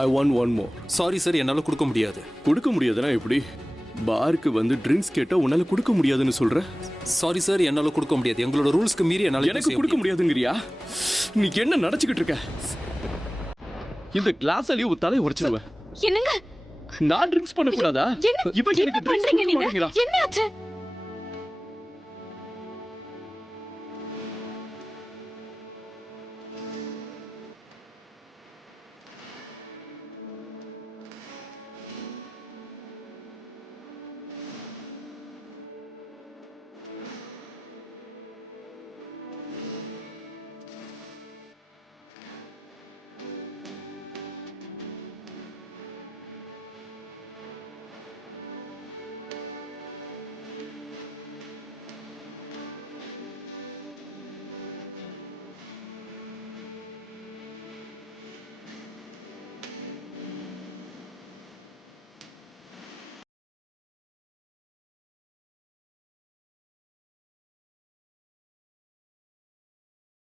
I want one more. Sorry sir, என்னால கொடுக்க முடியாது. கொடுக்க முடியாதுன்னா எப்படி? பாருக்கு வந்து ட்ரிங்க்ஸ் கேட்டா உன்னால கொடுக்க முடியாதுன்னு சொல்ற? சாரி சார், என்னால கொடுக்க முடியாது. எங்களோட ரூல்ஸ்க்கு மீறி என்னால எனக்கு கொடுக்க முடியாதுங்கறியா? நீ என்ன நினைச்சுக்கிட்டு இருக்க? இந்த கிளாஸ்லயே ஒரு தலையை உடைச்சிடுவேன். என்னங்க? நான் ட்ரிங்க்ஸ் பண்ண கூடாதா? இவன் எனக்கு ட்ரிங்க்ஸ் பண்ண மாட்டேங்கிறா. என்னாச்சு?